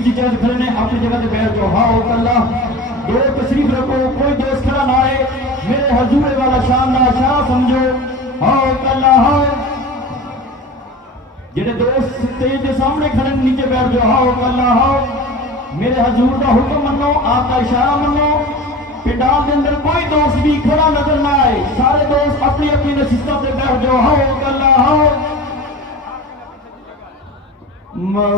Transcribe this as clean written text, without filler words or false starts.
دوسری جگہ کھڑے نے اپنی جگہ سے بیٹھ جاؤ. ہاؤ اللہ دو تشریف رکھو, کوئی دوست کھڑا نہ آئے, میرے حضور والا شاندار شاہ سمجھو. ہاؤ اللہ ہاؤ, جڑے دوست سٹیج کے سامنے کھڑے نیچے بیٹھ جاؤ. ہاؤ اللہ ہاؤ, میرے حضور کا حکم منو, آپ کا اشارہ منو. پنڈال کے اندر کوئی دوست بھی کھڑا نظر نہ آئے, سارے دوست اپنی اپنی نشستوں سے بیٹھ جاؤ. How Allah how.